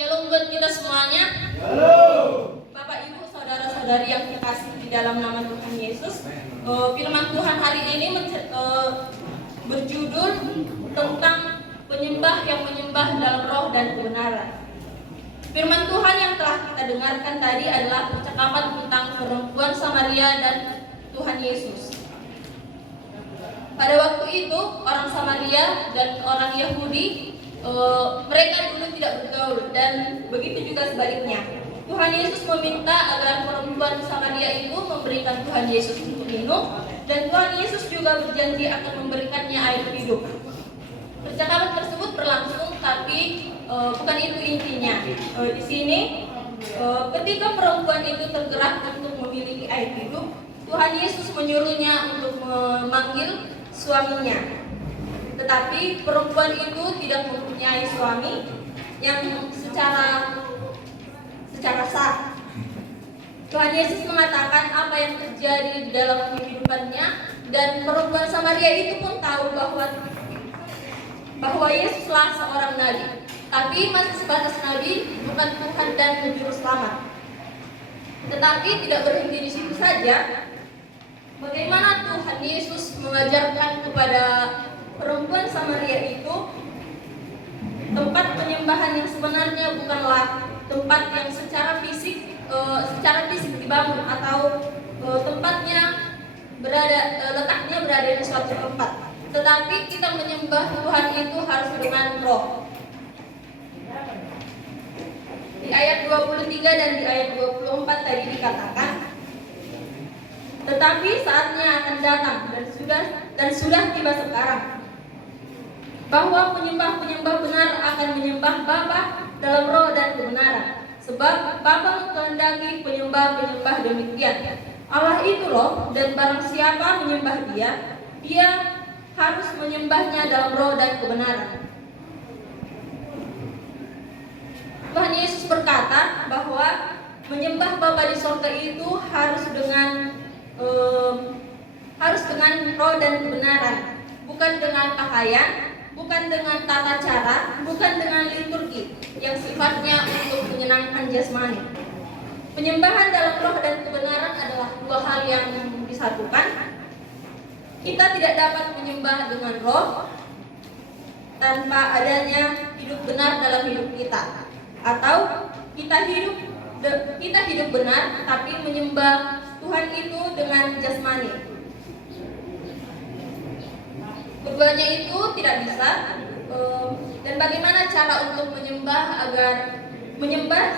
Shalom buat kita semuanya. Halo. Bapak, Ibu, saudara-saudari yang terkasih di dalam nama Tuhan Yesus. Firman Tuhan hari ini berjudul tentang penyembah yang menyembah dalam roh dan kebenaran. Firman Tuhan yang telah kita dengarkan tadi adalah percakapan tentang perempuan Samaria dan Tuhan Yesus. Pada waktu itu orang Samaria dan orang Yahudi mereka dulu tidak bergaul, dan begitu juga sebaliknya. Tuhan Yesus meminta agar perempuan Samaria itu memberikan Tuhan Yesus untuk minum, dan Tuhan Yesus juga berjanji akan memberikannya air hidup. Percakapan tersebut berlangsung, tapi bukan itu intinya. Di sini ketika perempuan itu tergerak untuk memiliki air hidup, Tuhan Yesus menyuruhnya untuk memanggil suaminya. Tetapi perempuan itu tidak mempunyai suami yang secara sah. Tuhan Yesus mengatakan apa yang terjadi di dalam kehidupannya, dan perempuan Samaria itu pun tahu bahwa Yesuslah seorang nabi, tapi masih sebatas nabi, bukan Tuhan dan juru selamat. Tetapi tidak berhenti di situ saja. Bagaimana Tuhan Yesus mengajarkan kepada perempuan Samaria itu tempat penyembahan yang sebenarnya bukanlah tempat yang secara fisik dibangun, atau letaknya berada di suatu tempat. Tetapi kita menyembah Tuhan itu harus dengan roh. Di ayat 23 dan di ayat 24 tadi dikatakan, tetapi saatnya akan datang dan sudah tiba sekarang, bahwa penyembah-penyembah benar akan menyembah Bapa dalam roh dan kebenaran, sebab Bapa mengkehendaki penyembah-penyembah demikian. Allah itu roh, dan barang siapa menyembah Dia harus menyembahnya dalam roh dan kebenaran. Tuhan Yesus berkata bahwa menyembah Bapa di surga itu harus dengan roh dan kebenaran, bukan dengan pakaian, bukan dengan tata cara, bukan dengan liturgi yang sifatnya untuk menyenangkan jasmani. Penyembahan dalam roh dan kebenaran adalah dua hal yang disatukan. Kita tidak dapat menyembah dengan roh tanpa adanya hidup benar dalam hidup kita, atau kita hidup benar tapi menyembah Tuhan itu dengan jasmani. Keduanya itu tidak bisa. Dan bagaimana cara untuk menyembah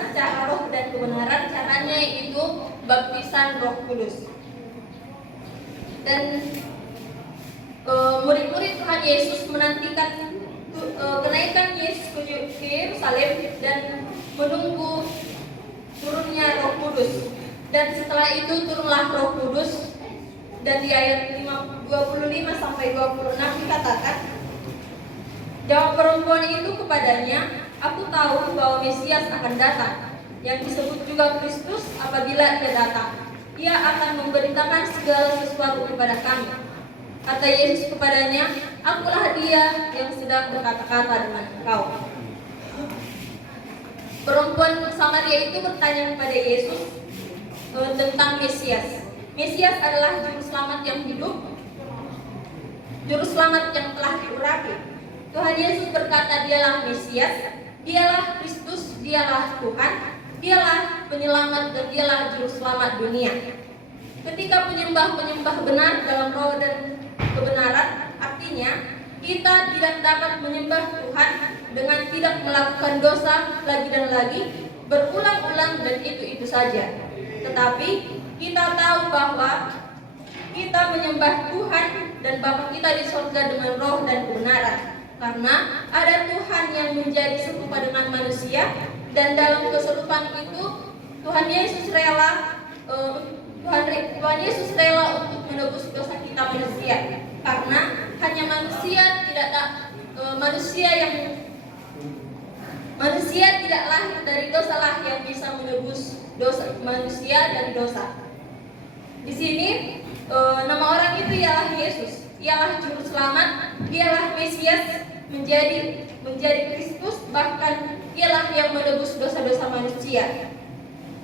secara roh dan kebenaran? Caranya itu baptisan Roh Kudus. Dan murid-murid Tuhan Yesus menantikan kenaikan Yesus ke Yerusalem dan menunggu turunnya Roh Kudus. Dan setelah itu turunlah Roh Kudus. Dan di ayat 25 sampai 26 dikatakan, jawab perempuan itu kepadanya, aku tahu bahwa Mesias akan datang, yang disebut juga Kristus. Apabila Ia datang, Ia akan memberitakan segala sesuatu kepada kami. Kata Yesus kepadanya, akulah Dia yang sedang berkata-kata dengan engkau. Perempuan Samaria itu bertanya kepada Yesus tentang Mesias. Mesias adalah juru selamat yang hidup, juru selamat yang telah diurapi. Tuhan Yesus berkata dialah Mesias, dialah Kristus, dialah Tuhan, dialah penyelamat, dan dialah juru selamat dunia. Ketika penyembah benar dalam roh dan kebenaran, artinya kita tidak dapat menyembah Tuhan dengan tidak melakukan dosa lagi dan lagi, berulang-ulang dan itu saja. Tetapi kita tahu bahwa kita menyembah Tuhan dan Bapa kita di surga dengan roh dan kebenaran, karena ada Tuhan yang menjadi serupa dengan manusia, dan dalam keserupan itu Tuhan Yesus rela untuk menebus dosa kita manusia, karena hanya manusia tidak lahir dari dosa lah yang bisa menebus dosa manusia dari dosa. Di sini nama orang itu ialah Yesus, ialah juru selamat, dialah Mesias, menjadi Kristus, bahkan Ialah yang menebus dosa-dosa manusia.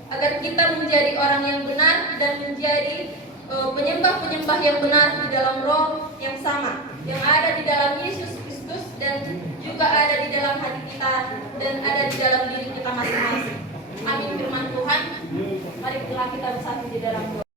Agar kita menjadi orang yang benar dan menjadi penyembah-penyembah yang benar di dalam roh yang sama, yang ada di dalam Yesus Kristus dan juga ada di dalam hati kita dan ada di dalam diri kita masing-masing. Amin firman Tuhan. Mari kita bersatu di dalam doa.